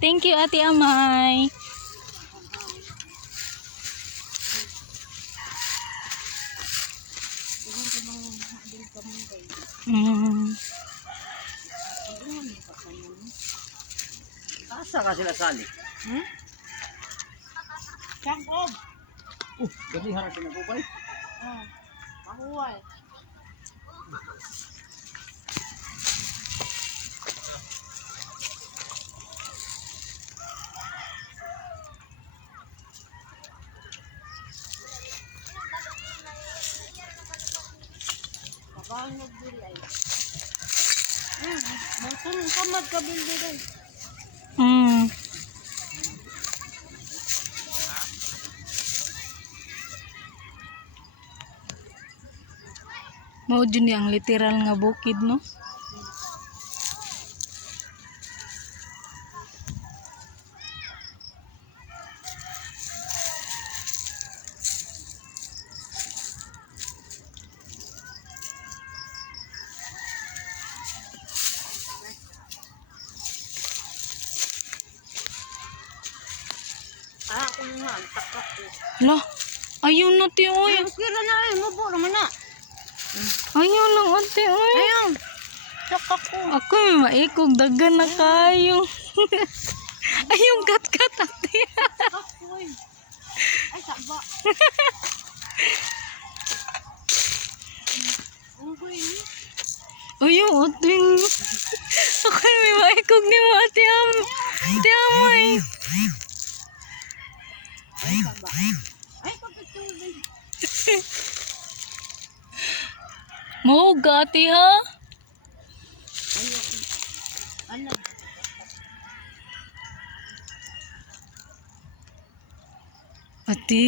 Thank you, Ate Amay. Asa ka sila sali? Sangkob. Gabi harap sila po ba? Mahuwal. Kabang nagbili ay. Matulong ka magkabili rin. Mao jud ni ang literal nga bukid, no? Ako nga, takak ko. Lah, ayun na ti oy. Kira na eh, mubo naman na. Ayun lang ate oy. Ayun. Takak ko. Ako may maikog dagan na kayo. Ayong kat-kat ate. Takak ko eh. Ay, saba. Unggoy ni. Ayong uting. Ako may maikog ni mo ate am. Ate Amay. Ay, saba. Ay, kapituloy. Mo gati ha. Ano? Ate.